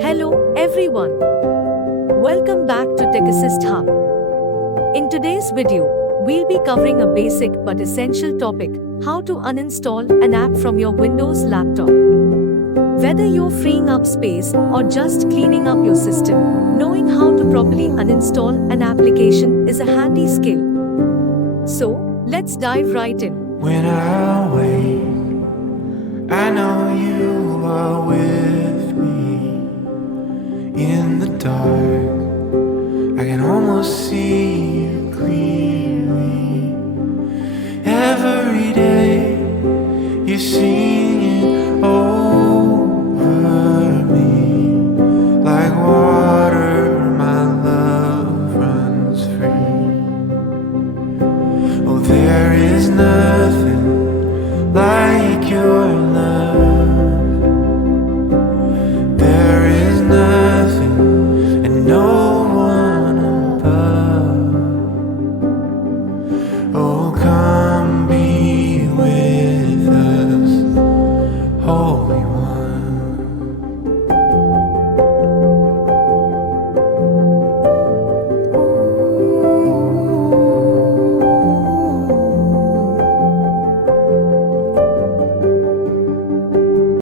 Hello, everyone. Welcome back to TechAssist Hub. In today's video, we'll be covering a basic but essential topic: how to uninstall an app from your Windows laptop. Whether you're freeing up space or just cleaning up your system, knowing how to properly uninstall an application is a handy skill. So, let's dive right in. When I wake, I know you are with me in the dark.